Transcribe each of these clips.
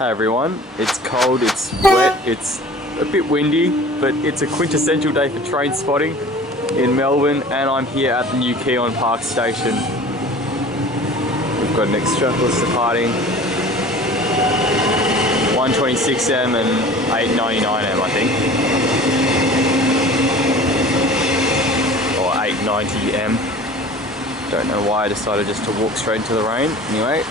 Hey everyone, it's cold, it's wet, it's a bit windy, but it's a quintessential day for train spotting in Melbourne, and I'm here at the new Keon Park station. We've got an express departing 126M and 899M, I think. Or 890M. Don't know why I decided just to walk straight into the rain. Anyway.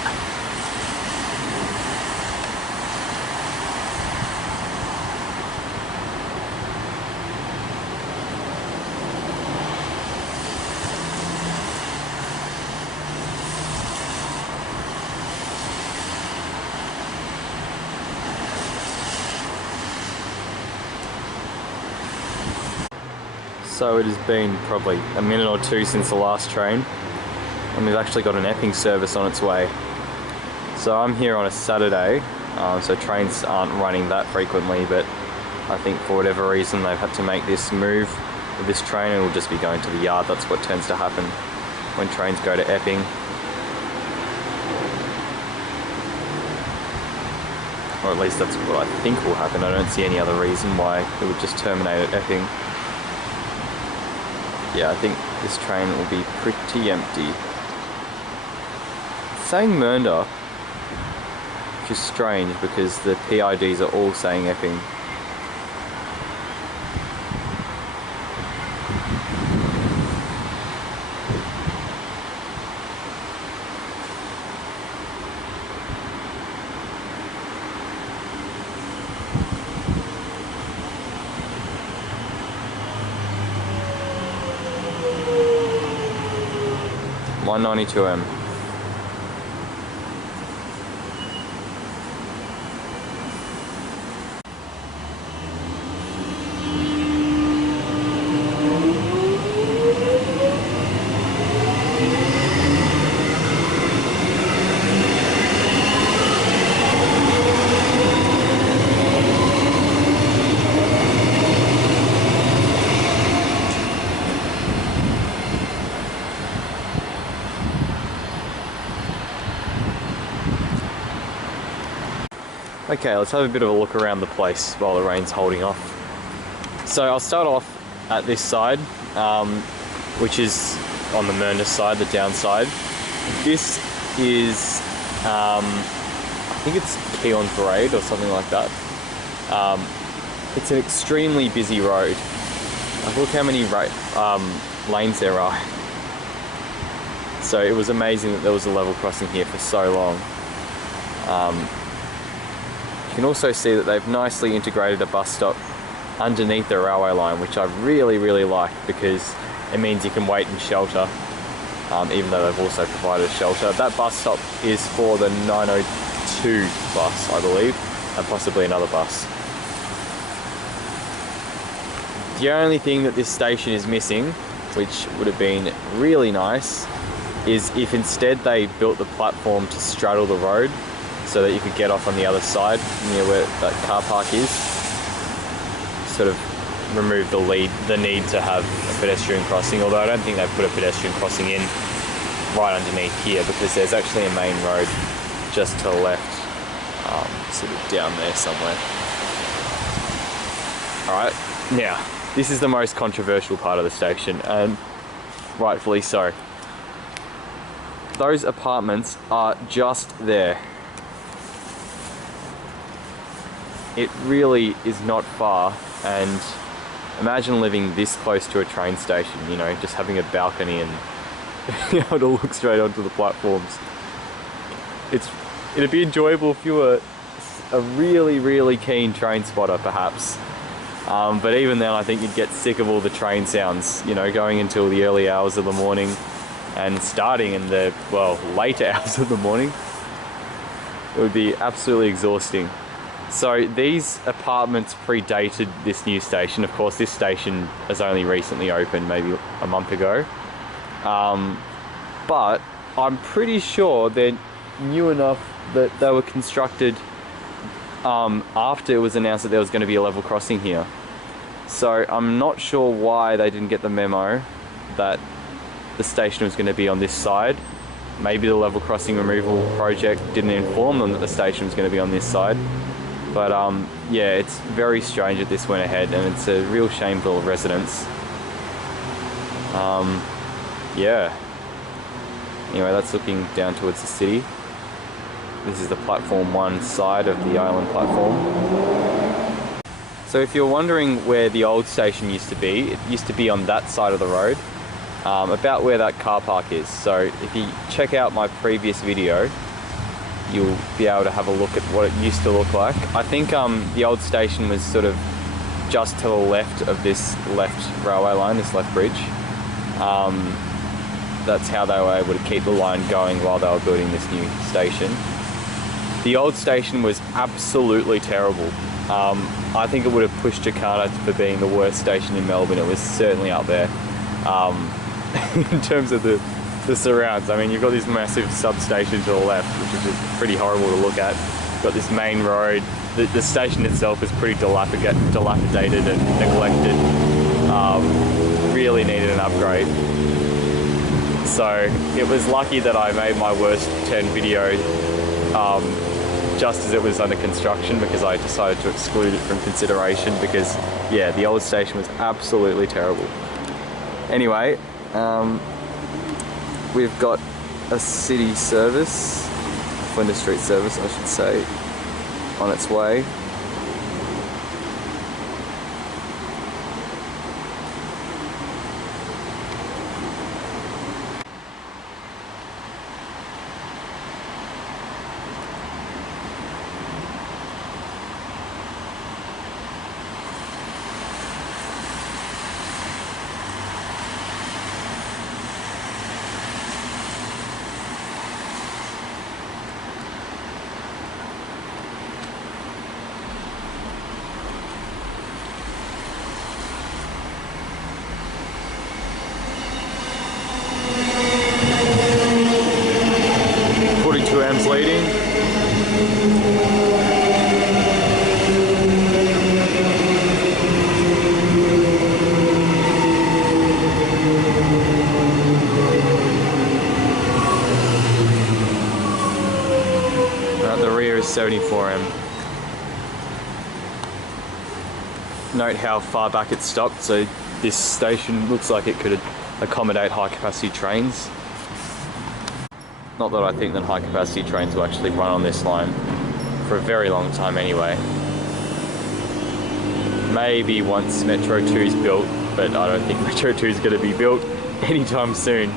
So it has been probably a minute or two since the last train, and we've actually got an Epping service on its way. So I'm here on a Saturday, so trains aren't running that frequently, but I think for whatever reason they've had to make this move with this train, and it will just be going to the yard. That's what tends to happen when trains go to Epping. Or at least that's what I think will happen. I don't see any other reason why it would just terminate at Epping. Yeah, I think this train will be pretty empty. It's saying Mernda, which is strange because the PIDs are all saying Epping. $192M. Okay, let's have a bit of a look around the place while the rain's holding off. So I'll start off at this side, which is on the Mernda side, the downside. This is, I think it's Keon Park or something like that. It's an extremely busy road. Look how many lanes there are. So it was amazing that there was a level crossing here for so long. You can also see that they've nicely integrated a bus stop underneath the railway line, which I really like, because it means you can wait and shelter, even though they've also provided a shelter. That bus stop is for the 902 bus, I believe, and possibly another bus. The only thing that this station is missing, which would have been really nice, is if instead they built the platform to straddle the road, so that you could get off on the other side near where that car park is. Sort of remove the need to have a pedestrian crossing, although I don't think they've put a pedestrian crossing in right underneath here, because there's actually a main road just to the left, sort of down there somewhere. Alright, now this is the most controversial part of the station, and rightfully so. Those apartments are just there. It really is not far, and imagine living this close to a train station, you know, just having a balcony and being able to look straight onto the platforms. It'd be enjoyable if you were a really keen train spotter, perhaps. But even then, I think you'd get sick of all the train sounds, you know, going until the early hours of the morning and starting in the, well, later hours of the morning. It would be absolutely exhausting. So these apartments predated this new station. Of course, this station has only recently opened, maybe a month ago. But I'm pretty sure they're new enough that they were constructed after it was announced that there was going to be a level crossing here. So I'm not sure why they didn't get the memo that the station was going to be on this side. Maybe the level crossing removal project didn't inform them that the station was going to be on this side. But yeah, it's very strange that this went ahead, and it's a real shame for residents. Yeah. Anyway, that's looking down towards the city. This is the platform 1 side of the island platform. So if you're wondering where the old station used to be, it used to be on that side of the road, about where that car park is. So if you check out my previous video, you'll be able to have a look at what it used to look like. I think the old station was sort of just to the left of this left railway line, this left bridge. That's how they were able to keep the line going while they were building this new station. The old station was absolutely terrible. I think it would have pushed Jakarta for being the worst station in Melbourne. It was certainly up there in terms of the surrounds. I mean, you've got this massive substation to the left, which is just pretty horrible to look at. You've got this main road. The station itself is pretty dilapidated and neglected. Really needed an upgrade. So it was lucky that I made my worst 10 video just as it was under construction, because I decided to exclude it from consideration, because yeah, the old station was absolutely terrible. Anyway, we've got a city service, Flinders Street service I should say, on its way. Leading. At the rear is 74M. Note how far back it stopped, so this station looks like it could accommodate high capacity trains. Not that I think that high capacity trains will actually run on this line for a very long time anyway. Maybe once Metro 2 is built, but I don't think Metro 2 is going to be built anytime soon.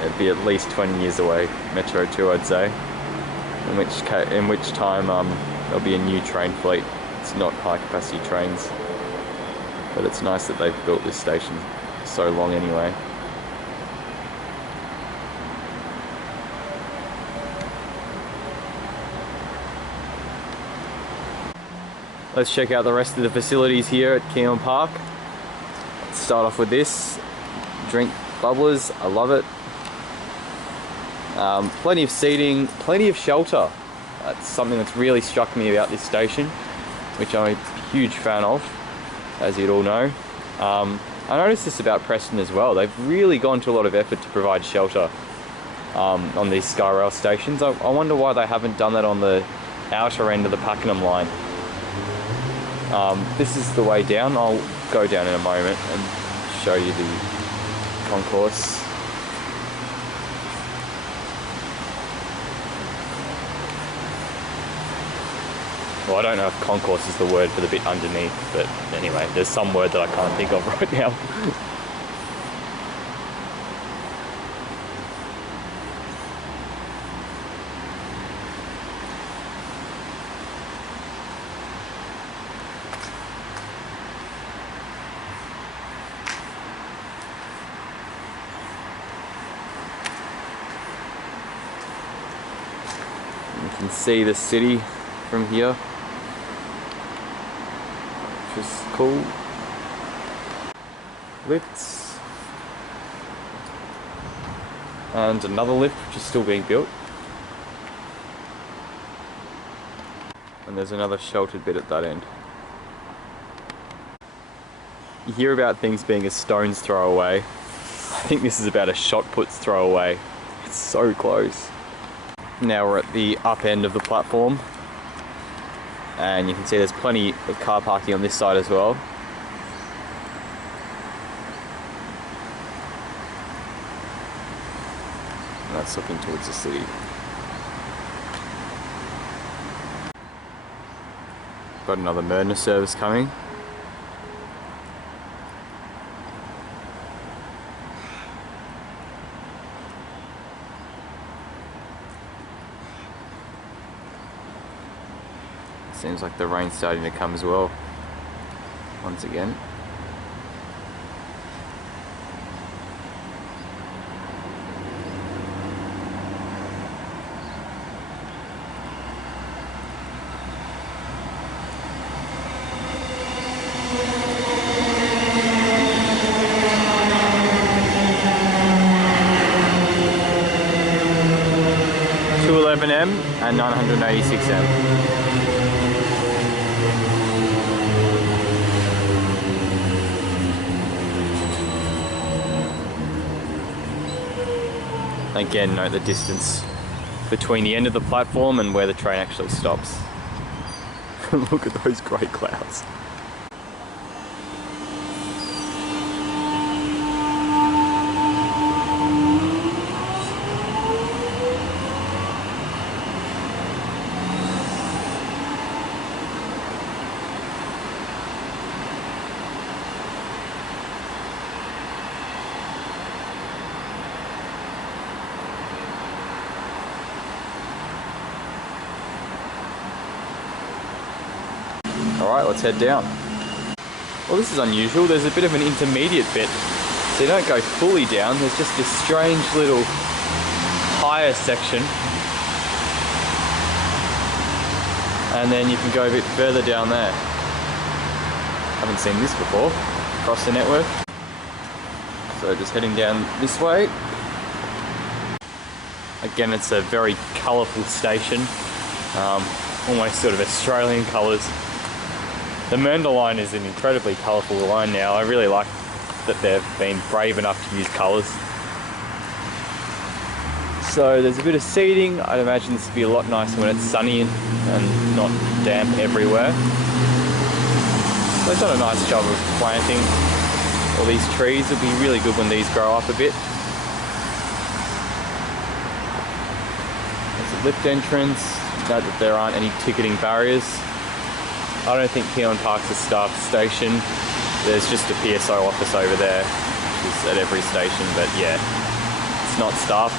It'd be at least 20 years away, Metro 2 I'd say. In which time there'll be a new train fleet. It's not high capacity trains. But it's nice that they've built this station so long anyway. Let's check out the rest of the facilities here at Keon Park. Let's start off with this. Drink bubblers, I love it. Plenty of seating, plenty of shelter. That's something that's really struck me about this station, which I'm a huge fan of, as you'd all know. I noticed this about Preston as well. They've really gone to a lot of effort to provide shelter on these Skyrail stations. I wonder why they haven't done that on the outer end of the Pakenham line. This is the way down. I'll go down in a moment and show you the concourse. Well, I don't know if concourse is the word for the bit underneath, but anyway, there's some word that I can't think of right now. You can see the city from here, which is cool. Lifts. And another lift which is still being built. And there's another sheltered bit at that end. You hear about things being a stone's throw away. think this is about a shot put's throw away. It's so close. Now we're at the up end of the platform, and you can see there's plenty of car parking on this side as well. And that's looking towards the city. Got another Mernda service coming. Seems like the rain's starting to come as well, once again. M and 986M. Again, note the distance between the end of the platform and where the train actually stops. Look at those grey clouds. Alright, let's head down. Well, this is unusual. There's a bit of an intermediate bit. So you don't go fully down, there's just this strange little higher section. And then you can go a bit further down there. Haven't seen this before, across the network. So just heading down this way. Again, it's a very colourful station. Almost sort of Australian colours. The Mernda line is an incredibly colourful line now. I really like that they've been brave enough to use colours. So there's a bit of seating. I'd imagine this would be a lot nicer when it's sunny and not damp everywhere. They've done a nice job of planting all these trees. It'll be really good when these grow up a bit. There's a lift entrance. Note that there aren't any ticketing barriers. I don't think Keon Park's a staffed station. There's just a PSO office over there, which is at every station, but yeah, it's not staffed.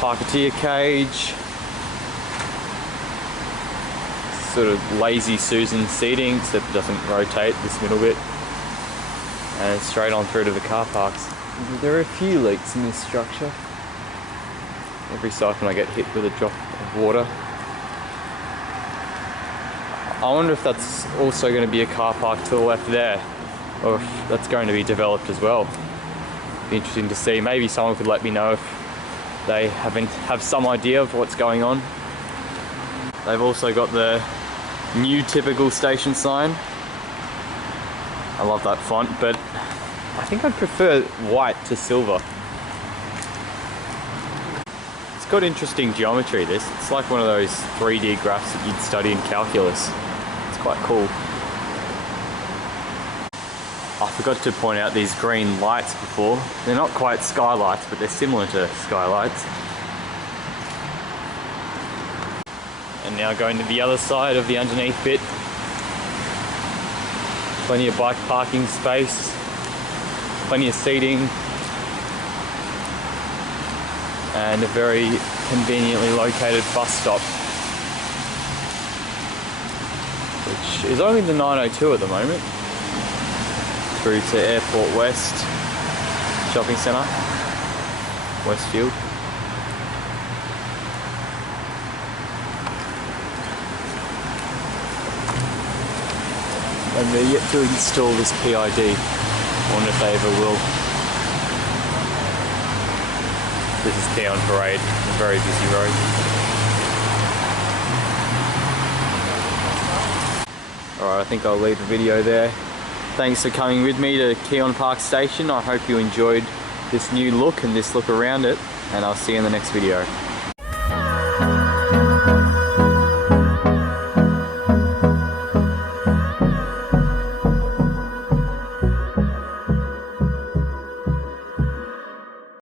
Parketeer cage. Sort of lazy Susan seating, except it doesn't rotate this middle bit. And straight on through to the car parks. There are a few leaks in this structure. Every so often I get hit with a drop of water. I wonder if that's also going to be a car park to the left there, or if that's going to be developed as well. Be interesting to see. Maybe someone could let me know if they have some idea of what's going on. They've also got the new typical station sign. I love that font, but I think I'd prefer white to silver. It's got interesting geometry, this. It's like one of those 3D graphs that you'd study in calculus. It's quite cool. I forgot to point out these green lights before. They're not quite skylights, but they're similar to skylights. And now going to the other side of the underneath bit. Plenty of bike parking space. Plenty of seating, and a very conveniently located bus stop, which is only the 902 at the moment, through to Airport West Shopping Centre, Westfield. And they're yet to install this PID. I wonder if they ever will. This is Keon Parade, a very busy road. Alright, I think I'll leave the video there. Thanks for coming with me to Keon Park Station. I hope you enjoyed this new look and this look around it, and I'll see you in the next video.